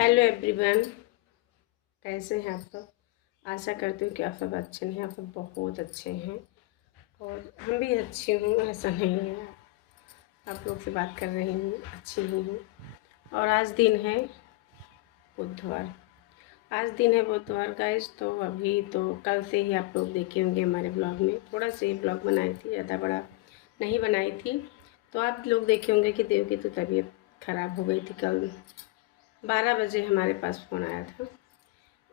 Hello everyone, कैसे हैं आप सब। आशा करती हूँ कि आप सब अच्छे हैं। आप सब बहुत अच्छे हैं और हम भी अच्छी हूँ, ऐसा नहीं है। आप लोग से बात कर रही हूँ, अच्छी ही हूँ। और आज दिन है बुधवार। आज दिन है बुधवार गाइस। तो अभी तो कल से ही आप लोग देखे होंगे हमारे ब्लॉग में, थोड़ा सा ही ब्लॉग बनाई थी, ज़्यादा बड़ा नहीं बनाई थी। तो आप लोग देखे होंगे कि देव की तो तबीयत ख़राब हो गई थी। कल 12 बजे हमारे पास फ़ोन आया था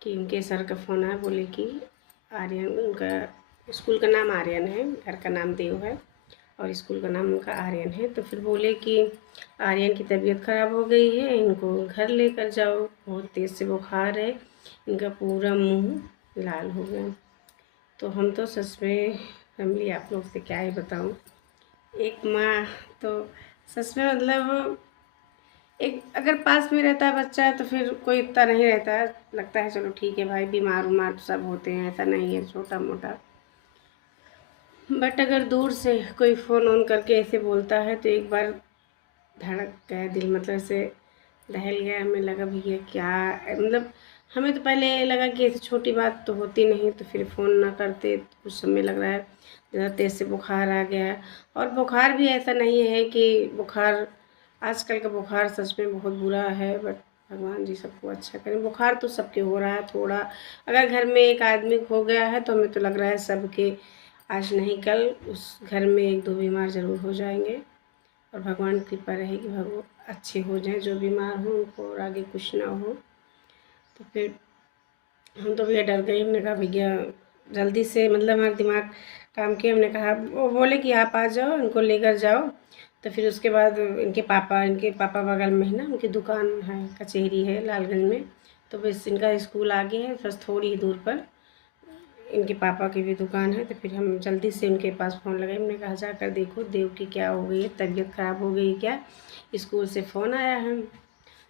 कि उनके सर का फ़ोन आया, बोले कि आर्यन, उनका स्कूल का नाम आर्यन है, घर का नाम देव है और स्कूल का नाम उनका आर्यन है। तो फिर बोले कि आर्यन की तबीयत ख़राब हो गई है, इनको घर लेकर जाओ, बहुत तेज़ से बुखार है, इनका पूरा मुंह लाल हो गया। तो हम तो सच में फैमिली, आप लोग से क्या ही बताऊँ। एक माँ तो सच में मतलब एक अगर पास में रहता है बच्चा तो फिर कोई इतना नहीं रहता है, लगता है चलो ठीक है भाई, बीमार उमार तो सब होते हैं, ऐसा नहीं है छोटा मोटा। बट अगर दूर से कोई फ़ोन ऑन करके ऐसे बोलता है तो एक बार धड़क गया दिल, मतलब ऐसे दहल गया। हमें लगा भैया क्या, मतलब हमें तो पहले लगा कि ऐसी छोटी बात तो होती नहीं, तो फिर फ़ोन ना करते। कुछ समय लग रहा है, ज़्यादा तेज़ से बुखार आ गया। और बुखार भी ऐसा नहीं है कि बुखार, आजकल का बुखार सच में बहुत बुरा है। बट भगवान जी सबको अच्छा करें। बुखार तो सबके हो रहा है थोड़ा, अगर घर में एक आदमी हो गया है तो हमें तो लग रहा है सबके आज नहीं कल उस घर में एक दो बीमार ज़रूर हो जाएंगे। और भगवान की कृपा रहेगी, भगवान अच्छे हो जाएं, जो बीमार हो उनको और आगे कुछ ना हो। तो फिर हम तो भैया डर गए। हमने कहा भैया जल्दी से, मतलब हमारा दिमाग काम किया। हमने कहा, वो बोले कि आप आ जाओ, इनको लेकर जाओ। तो फिर उसके बाद इनके पापा बगल में ही ना उनकी दुकान है, कचहरी है लालगंज में। तो बस इनका स्कूल आगे है, बस थोड़ी ही दूर पर इनके पापा की भी दुकान है। तो फिर हम जल्दी से उनके पास फ़ोन लगाए। हमने कहा जाकर देखो देव की क्या हो गई है, तबीयत ख़राब हो गई क्या, स्कूल से फ़ोन आया है।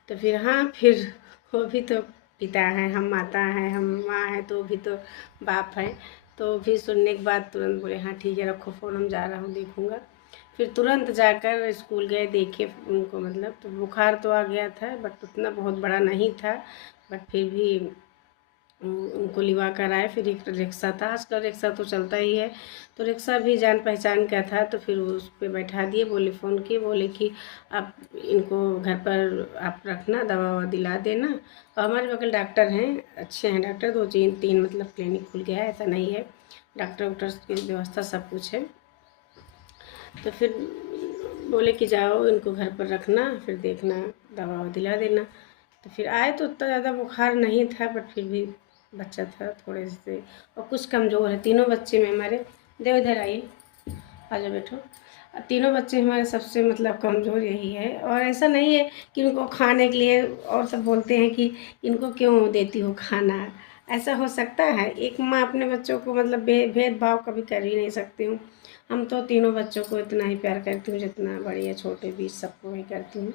तो फिर हाँ, फिर वो भी तो पिता हैं, हम माता हैं, हम माँ हैं, तो भी तो बाप हैं। तो फिर सुनने के बाद तुरंत बोले हाँ ठीक है रखो फ़ोन, हम जा रहा हूँ देखूँगा। फिर तुरंत जाकर स्कूल गए, देखे उनको, मतलब तो बुखार तो आ गया था बट उतना बहुत बड़ा नहीं था। बट फिर भी उनको लिवा कर आए। फिर एक रिक्शा था, आजकल रिक्शा तो चलता ही है, तो रिक्शा भी जान पहचान का था। तो फिर उस पर बैठा दिए, बोले फ़ोन किए, बोले कि आप इनको घर पर आप रखना, दवा ववा दिला देना। और हमारे बगल डॉक्टर हैं, अच्छे हैं डॉक्टर, दो तीन मतलब क्लिनिक खुल गया है, ऐसा नहीं है, डॉक्टर वॉक्टर की व्यवस्था सब कुछ है। तो फिर बोले कि जाओ इनको घर पर रखना, फिर देखना, दवा ववा दिला देना। तो फिर आए तो उतना ज़्यादा बुखार नहीं था, बट फिर भी बच्चा था थोड़े से और कुछ कमज़ोर है। तीनों बच्चे में हमारे, देव इधर आइए, आ जाओ बैठो। तीनों बच्चे हमारे सबसे मतलब कमज़ोर यही है। और ऐसा नहीं है कि उनको खाने के लिए, और सब बोलते हैं कि इनको क्यों देती हो खाना, ऐसा हो सकता है। एक माँ अपने बच्चों को मतलब भेदभाव कभी कर ही नहीं सकती हूँ। हम तो तीनों बच्चों को इतना ही प्यार करती हूँ जितना बड़े या छोटे बीच सबको ही करती हूँ।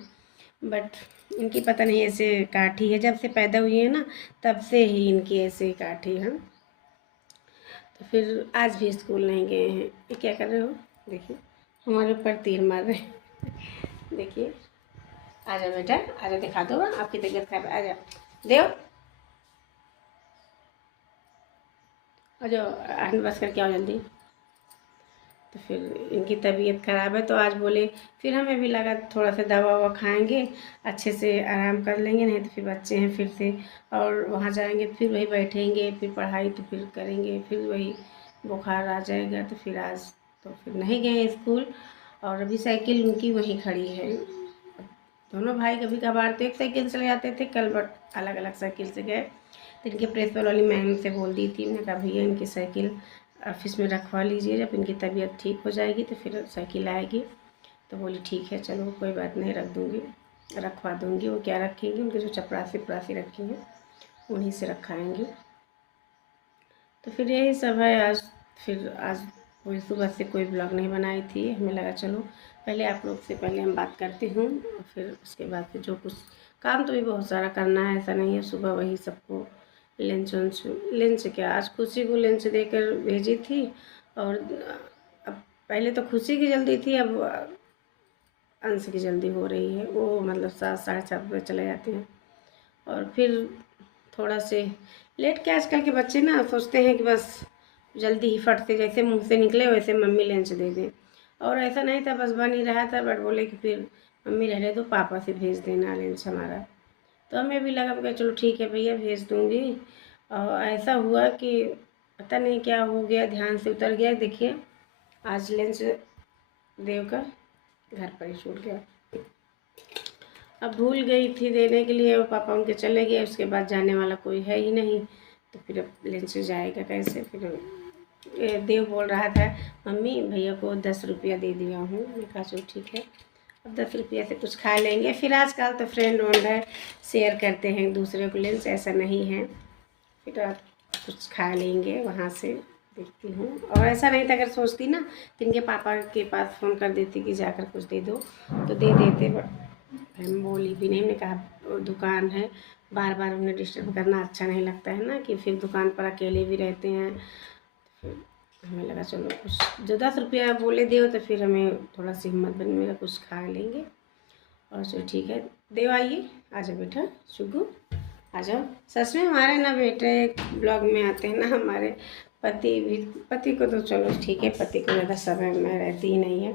बट इनकी पता नहीं ऐसे काठी है, जब से पैदा हुई है ना तब से ही इनकी ऐसे काठी है। तो फिर आज भी स्कूल नहीं गए हैं। ये क्या कर रहे हो, देखिए हमारे ऊपर तीर मार रहे हैं। देखिए, आ जाओ बेटा, आ जाओ, दिखा दो आपकी तबीयत खराब है, आ जाओ देव, आ जाओ हैंड वॉश करके आओ जल्दी। तो फिर इनकी तबीयत ख़राब है तो आज बोले, फिर हमें भी लगा थोड़ा सा दवा ववा खाएंगे, अच्छे से आराम कर लेंगे, नहीं तो फिर बच्चे हैं फिर से और वहाँ जाएंगे फिर वही बैठेंगे, फिर पढ़ाई तो फिर करेंगे, फिर वही बुखार आ जाएगा। तो फिर आज तो फिर नहीं गए स्कूल। और अभी साइकिल उनकी वहीं खड़ी है। दोनों भाई कभी कभार तो एक साइकिल से चले जाते थे, कल बट अलग अलग साइकिल से गए। तो इनके प्रिंसिपल वाली मैम से बोल दी थी, मैंने कहा भैया इनकी साइकिल ऑफिस में रखवा लीजिए, जब इनकी तबीयत ठीक हो जाएगी तो फिर साइकिल आएगी। तो बोली ठीक है चलो कोई बात नहीं, रख दूँगी, रखवा दूँगी। वो क्या रखेंगी, उनके जो चपरासी वपरासी रखी हैं उन्हीं से रखाएँगी। तो फिर यही सब है। आज कोई सुबह से कोई ब्लॉग नहीं बनाई थी, हमें लगा चलो पहले आप लोग से पहले हम बात करती हूँ, और फिर उसके बाद फिर जो कुछ काम तो भी बहुत सारा करना है, ऐसा नहीं है। सुबह वही सबको लंच क्या, आज खुशी को लंच देकर भेजी थी। और अब पहले तो खुशी की जल्दी थी, अब अंश की जल्दी हो रही है। वो मतलब 7 साढ़े 7 बजे चले जाते हैं और फिर थोड़ा से लेट के आजकल के बच्चे ना सोचते हैं कि बस जल्दी ही फट से जैसे मुंह से निकले वैसे मम्मी लंच दे दें, और ऐसा नहीं था, बस बन ही रहा था, बट बोले कि फिर मम्मी रहने दो, पापा से भेज देना लंच हमारा। तो हमें भी लगा कि चलो ठीक है भैया भेज दूँगी। और ऐसा हुआ कि पता नहीं क्या हो गया, ध्यान से उतर गया, देखिए आज लंच देव का घर पर ही छूट गया। अब भूल गई थी देने के लिए, और पापा उनके चले गए, उसके बाद जाने वाला कोई है ही नहीं, तो फिर अब लंच जाएगा कैसे। फिर देव बोल रहा था मम्मी भैया को 10 रुपया दे दिया हूँ। मैंने कहा चलो ठीक है, अब 10 रुपया से कुछ खा लेंगे। फिर आजकल तो फ्रेंड व्रेंड है, शेयर करते हैं दूसरे को लंच, ऐसा नहीं है। फिर आप कुछ खा लेंगे वहाँ से, देखती हूँ। और ऐसा नहीं था, अगर सोचती ना कि इनके पापा के पास फ़ोन कर देती कि जाकर कुछ दे दो, तो दे देते, बट हम बोली भी नहीं। हमने कहा दुकान है, बार बार उन्हें डिस्टर्ब करना अच्छा नहीं लगता है ना, कि फिर दुकान पर अकेले भी रहते हैं। फिर हमें लगा चलो कुछ जो 10 रुपया बोले दे, तो फिर हमें थोड़ा सी हिम्मत बनेगा, कुछ खा लेंगे। और चलो ठीक है देव आइए, आ जाओ बेटा, शुगू आ जाओ। सच में हमारे ना बेटे ब्लॉग में आते हैं ना, हमारे पति को तो चलो ठीक है, पति को ज़्यादा समय में रहती ही नहीं है,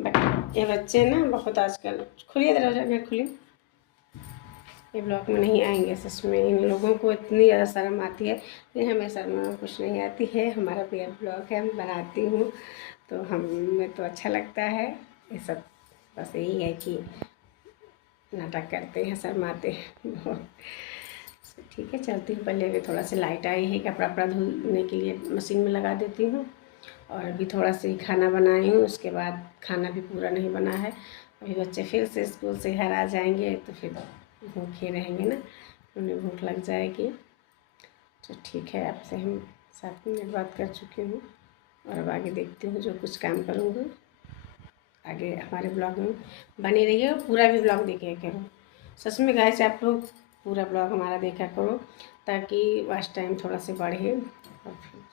बट ये बच्चे ना बहुत आजकल। खुलिए दरवाजा, गेट खुलिए। ये ब्लॉग में नहीं आएंगे, सच में इन लोगों को इतनी ज़्यादा शर्म आती है, लेकिन हमें शर्म कुछ नहीं आती है। हमारा भी ब्लॉग है, मैं बनाती हूँ, तो हमें तो अच्छा लगता है ये सब। बस यही है कि नाटक करते हैं, शर्माते हैं बहुत। ठीक है चलती हूँ, पहले भी थोड़ा सा लाइट आई है, कपड़ा वपड़ा धुलने के लिए मशीन में लगा देती हूँ। और अभी थोड़ा सा ही खाना बनाई हूँ, उसके बाद खाना भी पूरा नहीं बना है। अभी बच्चे फिर से स्कूल से घर आ जाएंगे, तो फिर भूखे रहेंगे ना, उन्हें भूख लग जाएगी। तो ठीक है, आपसे हम 7 मिनट बात कर चुकी हूँ, और अब आगे देखती हूँ जो कुछ काम करूँगी। आगे हमारे ब्लॉग में बने रहिए, पूरा भी ब्लॉग देखिए करो। सच में गाइस, आप लोग पूरा ब्लॉग हमारा देखा करो, ताकि वॉच टाइम थोड़ा सा बढ़े। और फिर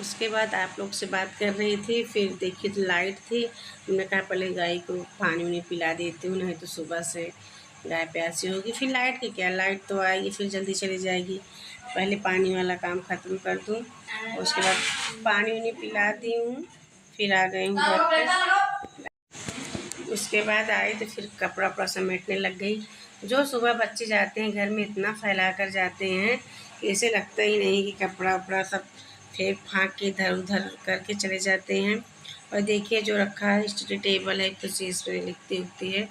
उसके बाद आप लोग से बात कर रही थी, फिर देखिए तो लाइट थी। हमने कहा पहले गाय को पानी उन्हें पिला देती हूँ, नहीं तो सुबह से गाय प्यासी होगी। फिर लाइट की क्या, लाइट तो आएगी फिर जल्दी चली जाएगी। पहले पानी वाला काम ख़त्म कर दूँ, उसके बाद पानी उन्हें पिला दी हूँ। फिर आ गई हूँ घर पर। उसके बाद आई तो फिर कपड़ा वपड़ा समेटने लग गई। जो सुबह बच्चे जाते हैं घर में इतना फैला कर जाते हैं कि ऐसे लगता ही नहीं कि कपड़ा वपड़ा सब फेंक फाँक के इधर उधर करके चले जाते हैं। और देखिए जो रखा है स्टडी टेबल है, कुछ इस पर लिखती उखती है,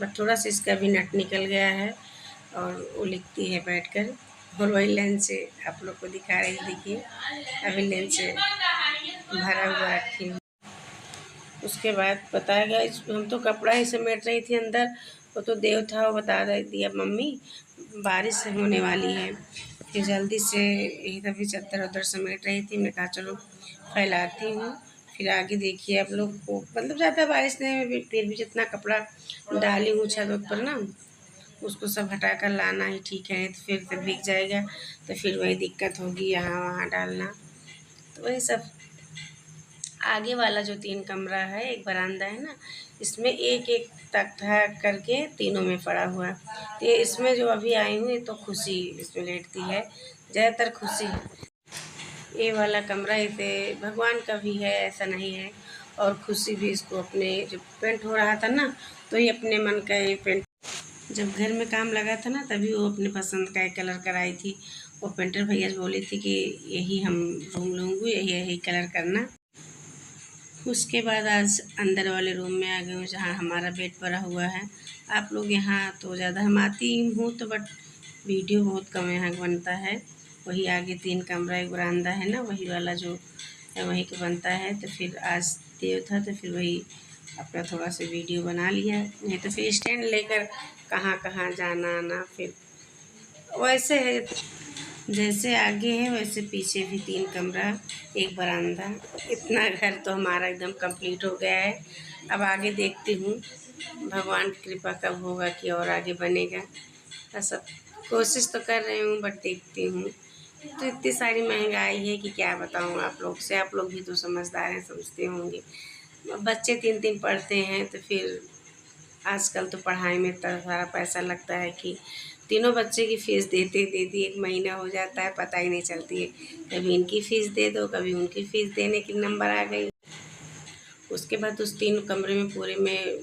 बट थोड़ा सा इसका भी नट निकल गया है, और वो लिखती है बैठकर। और वही लेंस से आप लोग को दिखा रही, देखिए अभी लेंस से भरा हुआ रखी हूँ। उसके बाद बताया गया, हम तो कपड़ा ही समेट रही थी अंदर, वो तो देव था, वो बता रही दिया मम्मी बारिश होने वाली है। फिर जल्दी से इधर भी चद्दर उधर समेट रही थी, मैं कहा चलो फैलाती हूँ। फिर आगे देखिए आप लोग को, मतलब ज़्यादा बारिश नहीं, फिर भी जितना कपड़ा डाली हूँ छत पर ना, उसको सब हटा कर लाना ही ठीक है, तो फिर से भीग जाएगा, तो फिर वही दिक्कत होगी यहाँ वहाँ डालना। तो वही सब। आगे वाला जो 3 कमरा है, एक बरामदा है ना, इसमें एक एक तख्ता करके तीनों में पड़ा हुआ है। तो ये इसमें जो अभी आई हूँ, ये तो खुशी इसमें लेटती है, ज़्यादातर खुशी। ये वाला कमरा इसे भगवान का भी है, ऐसा नहीं है। और खुशी भी इसको अपने जब पेंट हो रहा था ना, तो ये अपने मन का ये पेंट, जब घर में काम लगा था ना, तभी वो अपने पसंद का एक कलर कराई थी। वो पेंटर भैया बोली थी कि यही हम रूम लूँगी, यही यही कलर करना। उसके बाद आज अंदर वाले रूम में आ गई हूँ, जहाँ हमारा बेड पड़ा हुआ है। आप लोग यहाँ तो ज़्यादा, हम आती हूँ तो बट वीडियो बहुत कम यहाँ बनता है। वही आगे 3 कमरा एक बरामदा है ना, वही वाला जो है वहीं का बनता है। तो फिर आज देव था, तो फिर वही अपना थोड़ा सा वीडियो बना लिया, नहीं तो फिर स्टैंड लेकर कहाँ कहाँ जाना आना। फिर वैसे है, जैसे आगे है वैसे पीछे भी 3 कमरा एक बरामदा। इतना घर तो हमारा एकदम कंप्लीट हो गया है। अब आगे देखती हूँ भगवान की कृपा कब होगा कि और आगे बनेगा। बस अब कोशिश तो कर रही हूँ, बट देखती हूँ। तो इतनी सारी महंगाई है कि क्या बताऊँ आप लोग से। आप लोग भी तो समझदार हैं, समझते होंगे। बच्चे 3-3 पढ़ते हैं तो फिर आजकल तो पढ़ाई में इतना सारा पैसा लगता है कि तीनों बच्चे की फ़ीस देते देते 1 महीना हो जाता है, पता ही नहीं चलती है। कभी इनकी फ़ीस दे दो, कभी उनकी फ़ीस देने की नंबर आ गई। उसके बाद उस 3 कमरे में पूरे में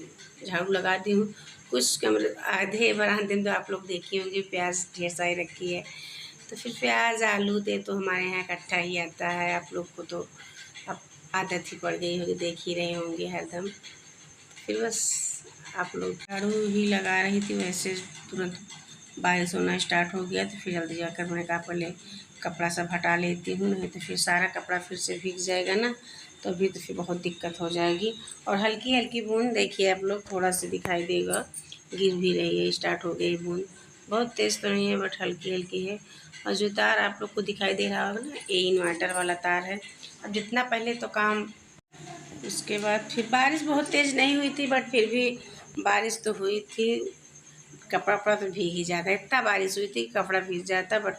झाड़ू लगा दी हूँ। कुछ कमरे आधे बरामदे में तो आप लोग देखे होंगे प्याज ढेर सारी रखी है। तो फिर प्याज आलू दे तो हमारे यहाँ इकट्ठा ही आता है। आप लोग को तो अब आदत ही पड़ गई होगी, देख ही रहे होंगे हरदम। फिर बस आप लोग झाड़ू ही लगा रही थी, वैसे तुरंत बारिश होना स्टार्ट हो गया। तो फिर जल्दी जाकर मैंने कहा पहले कपड़ा सब हटा लेती हूँ, नहीं तो फिर सारा कपड़ा फिर से भीग जाएगा ना, तो अभी तो फिर बहुत दिक्कत हो जाएगी। और हल्की हल्की बूंद देखिए आप लोग, थोड़ा सा दिखाई देगा, गिर भी रही है, स्टार्ट हो गई बूंद। बहुत तेज़ तो नहीं है बट हल्की हल्की है। और जो तार आप लोग को दिखाई दे रहा होगा ना, ये इन्वर्टर वाला तार है। अब जितना पहले तो काम, उसके बाद फिर बारिश बहुत तेज़ नहीं हुई थी बट फिर भी बारिश तो हुई थी। कपड़ा वपड़ा तो भीग ही जाता, इतना बारिश हुई थी कपड़ा भीग जाता। बट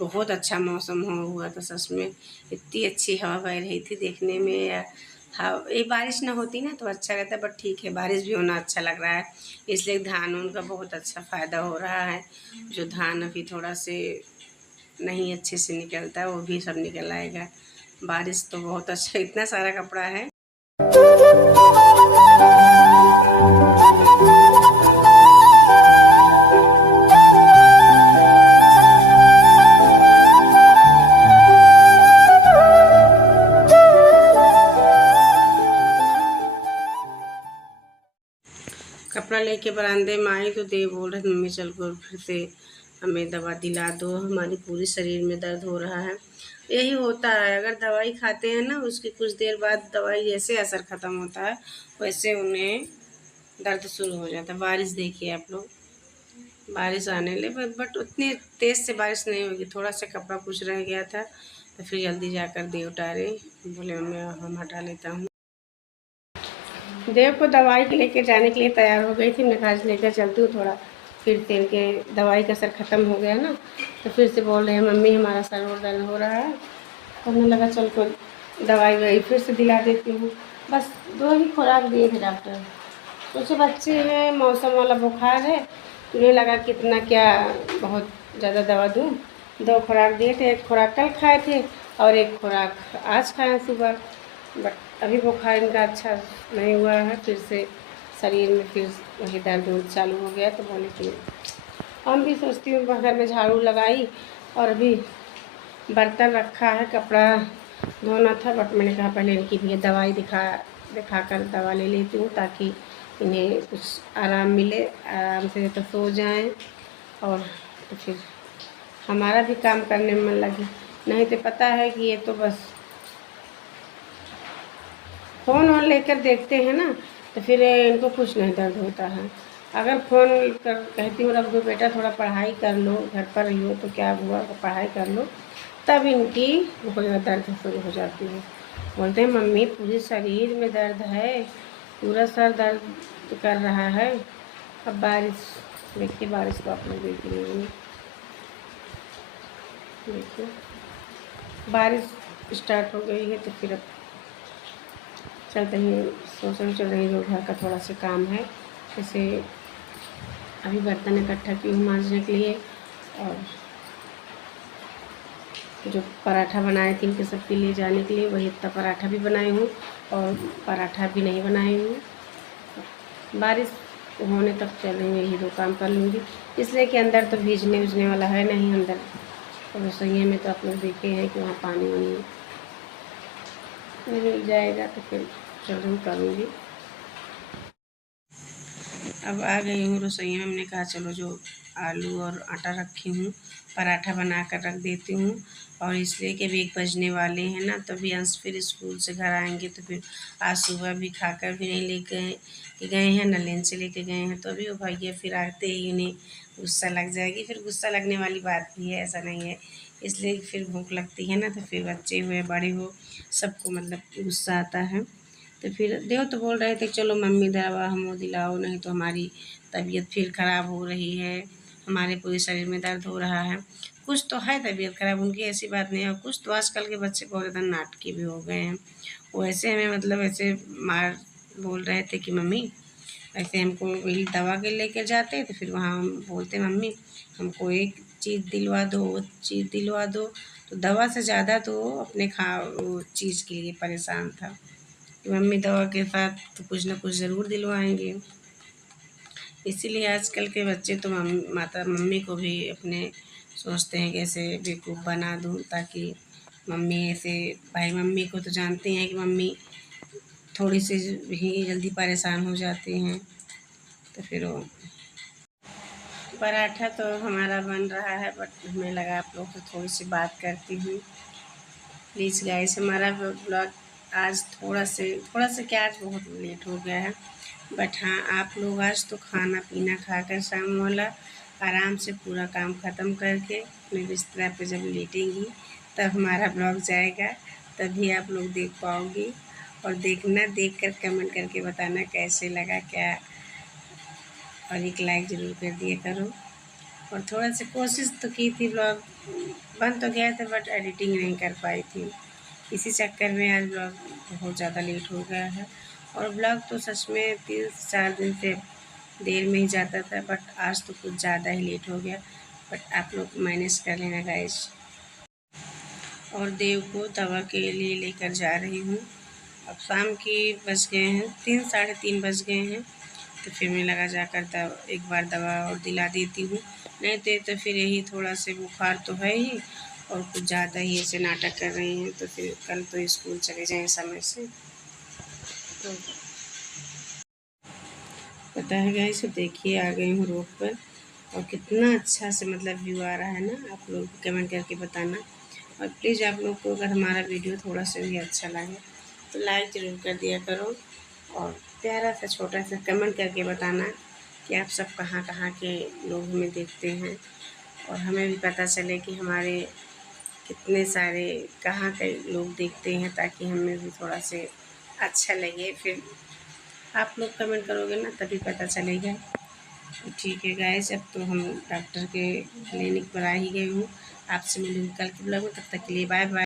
बहुत अच्छा मौसम हुआ था सच में। इतनी अच्छी हवा बह रही थी देखने में। हाँ, ये बारिश ना होती ना तो अच्छा रहता, बट ठीक है, बारिश भी होना अच्छा लग रहा है। इसलिए धान उनका बहुत अच्छा फ़ायदा हो रहा है। जो धान अभी थोड़ा से नहीं अच्छे से निकलता है वो भी सब निकल आएगा। बारिश तो बहुत अच्छा, इतना सारा कपड़ा है। कपड़ा लेके बरामदे में आई तो देव बोल रहे मम्मी चल कर फिर से हमें दवा दिला दो, हमारी पूरी शरीर में दर्द हो रहा है। यही होता है, अगर दवाई खाते हैं ना, उसके कुछ देर बाद दवाई जैसे असर ख़त्म होता है वैसे उन्हें दर्द शुरू हो जाता है। बारिश देखिए आप लोग, बारिश आने लगे बट उतनी तेज़ से बारिश नहीं होगी। थोड़ा सा कपड़ा कुछ रह गया था तो फिर जल्दी जाकर देव उतारे, बोले मम्मी हम हटा लेता हूँ। देव को दवाई के लेके जाने के लिए तैयार हो गई थी। मैं कहा लेकर चलती हूँ थोड़ा, फिर तेल के दवाई का असर ख़त्म हो गया ना, तो फिर से बोल रहे हैं मम्मी हमारा सर और दर्द हो रहा है। तो हमें लगा चल कर दवाई वही फिर से दिला देती हूँ। बस 2 ही खुराक दिए थे डॉक्टर। सोचे बच्चे हैं, मौसम वाला बुखार है, तो उन्हें लगा कितना क्या बहुत ज़्यादा दवा दूँ। 2 खुराक दिए थे, 1 खुराक कल खाए थे और 1 खुराक आज खाए सुबह। बट अभी बुखार इनका अच्छा नहीं हुआ है, फिर से शरीर में फिर वही दर्द उर्द चालू हो गया। तो बोले कि हम भी सोचती हूँ घर में झाड़ू लगाई और अभी बर्तन रखा है, कपड़ा धोना था, बट मैंने कहा पहले इनकी भी दवाई दिखाकर दवा ले लेती हूँ ताकि इन्हें कुछ आराम मिले, आराम से तो सो जाएं और तो फिर हमारा भी काम करने में मन लगे। नहीं तो पता है कि ये तो बस फ़ोन वोन लेकर देखते हैं ना, तो फिर इनको कुछ नहीं दर्द होता है। अगर फ़ोन कर कहती हूँ रख दो बेटा थोड़ा पढ़ाई कर लो, घर पर रही हो तो क्या हुआ, पढ़ाई कर लो, तब इनकी बहुत ज़्यादा दर्द शुरू हो जाती है। बोलते हैं मम्मी पूरे शरीर में दर्द है, पूरा सर दर्द कर रहा है। अब बारिश देखिए, बारिश तो आप लोग देख रहे होंगे, देखिए बारिश स्टार्ट हो गई है। तो फिर अब चलते हैं, सोचने चल रही जो घर का थोड़ा सा काम है, जैसे अभी बर्तन इकट्ठा की हूँ मांजने के लिए। और जो पराठा बनाए थे इनके सबके लिए जाने के लिए, वही इतना पराठा भी बनाई हूँ और पराठा भी नहीं बनाई हूँ। बारिश होने तक चल रही है, यही 2 काम कर लूँगी, इसलिए कि अंदर तो भीजने उजने वाला है नहीं। अंदर तो रसोई में तो आप लोग देखे हैं कि वहाँ पानी वानी मिल जाएगा, तो फिर जरूर करूँगी। अब आ गई हूँ रसोई में, हमने कहा चलो जो आलू और आटा रखी हूँ पराठा बना कर रख देती हूँ। और इसलिए कि अभी 1 बजने वाले हैं ना, तभी अंश फिर स्कूल से घर आएंगे तो फिर आज सुबह भी खाकर भी नहीं ले गए हैं, ना लेन से लेके गए हैं। तो अभी वो भैया फिर आते ही उन्हें गुस्सा लग जाएगी। फिर गुस्सा लगने वाली बात भी है, ऐसा नहीं है। इसलिए फिर भूख लगती है ना, तो फिर बच्चे हुए बड़े हो सबको मतलब गुस्सा आता है। तो फिर देव तो बोल रहे थे चलो मम्मी दवा हमको दिलाओ, नहीं तो हमारी तबीयत फिर ख़राब हो रही है, हमारे पूरे शरीर में दर्द हो रहा है। कुछ तो है तबीयत ख़राब उनकी, ऐसी बात नहीं है। और कुछ तो आजकल के बच्चे बहुत ज़्यादा नाटकी भी हो गए हैं। वो ऐसे हमें मतलब ऐसे मार बोल रहे थे कि मम्मी, ऐसे हमको वही दवा के लेकर जाते तो फिर वहाँ हम बोलते मम्मी हमको एक चीज़ दिलवा दो, वो चीज़ दिलवा दो। तो दवा से ज़्यादा तो वो अपने वो चीज़ के लिए परेशान था कि मम्मी दवा के साथ तो कुछ ना कुछ ज़रूर दिलवाएंगे। इसीलिए आजकल के बच्चे तो मम्मी को भी अपने सोचते हैं कि ऐसे बेवकूफ़ बना दूँ ताकि मम्मी ऐसे, भाई मम्मी को तो जानते हैं कि मम्मी थोड़ी सी ही जल्दी परेशान हो जाती हैं। तो फिर वो पराठा तो हमारा बन रहा है, बट हमें लगा आप लोग से थोड़ी सी बात करती हूँ। प्लीज़ गाइस, हमारा ब्लॉग आज थोड़ा सा क्या, आज बहुत लेट हो गया है। बट हाँ, आप लोग आज तो खाना पीना खाकर शाम वाला आराम से पूरा काम ख़त्म करके अपने बिस्तर पे जब लेटेंगी तब हमारा ब्लॉग जाएगा, तभी आप लोग देख पाओगी। और देख कर कमेंट करके बताना कैसे लगा क्या, और एक लाइक ज़रूर कर दिया करो। और थोड़ा सा कोशिश तो की थी, ब्लॉग बन तो गया था बट एडिटिंग नहीं कर पाई थी। इसी चक्कर में आज ब्लॉग बहुत ज़्यादा लेट हो गया है। और ब्लॉग तो सच में 3-4 दिन से देर में ही जाता था, बट आज तो कुछ ज़्यादा ही लेट हो गया। बट आप लोग मैनेज कर लेना गाइस। और देव को दवा के लिए लेकर जा रही हूँ। अब शाम की बज गए हैं 3-3:30 बज गए हैं। तो फिर मैं लगा जाकर एक बार दवा और दिला देती हूँ। नहीं तो फिर यही थोड़ा से बुखार तो है ही, और कुछ ज़्यादा ही ऐसे नाटक कर रही हैं। तो फिर कल तो स्कूल चले जाएँ समय से। तो पता है गाइस, देखिए आ गई हूँ रोड पर, और कितना अच्छा से मतलब व्यू आ रहा है ना। आप लोग कमेंट करके बताना। और प्लीज़ आप लोग को अगर हमारा वीडियो थोड़ा सा भी अच्छा लगे तो लाइक ज़रूर कर दिया करो, और प्यारा सा छोटा सा कमेंट करके बताना कि आप सब कहाँ कहाँ के लोग हमें देखते हैं, और हमें भी पता चले कि हमारे कितने सारे कहाँ के लोग देखते हैं, ताकि हमें भी थोड़ा से अच्छा लगे। फिर आप लोग कमेंट करोगे ना तभी पता चलेगा। तो ठीक है गाइस, अब तो हम डॉक्टर के क्लिनिक पर आ ही गए हूँ। आपसे मिलूँगी कल के ब्लॉग में, तब तक के लिए बाय बाय।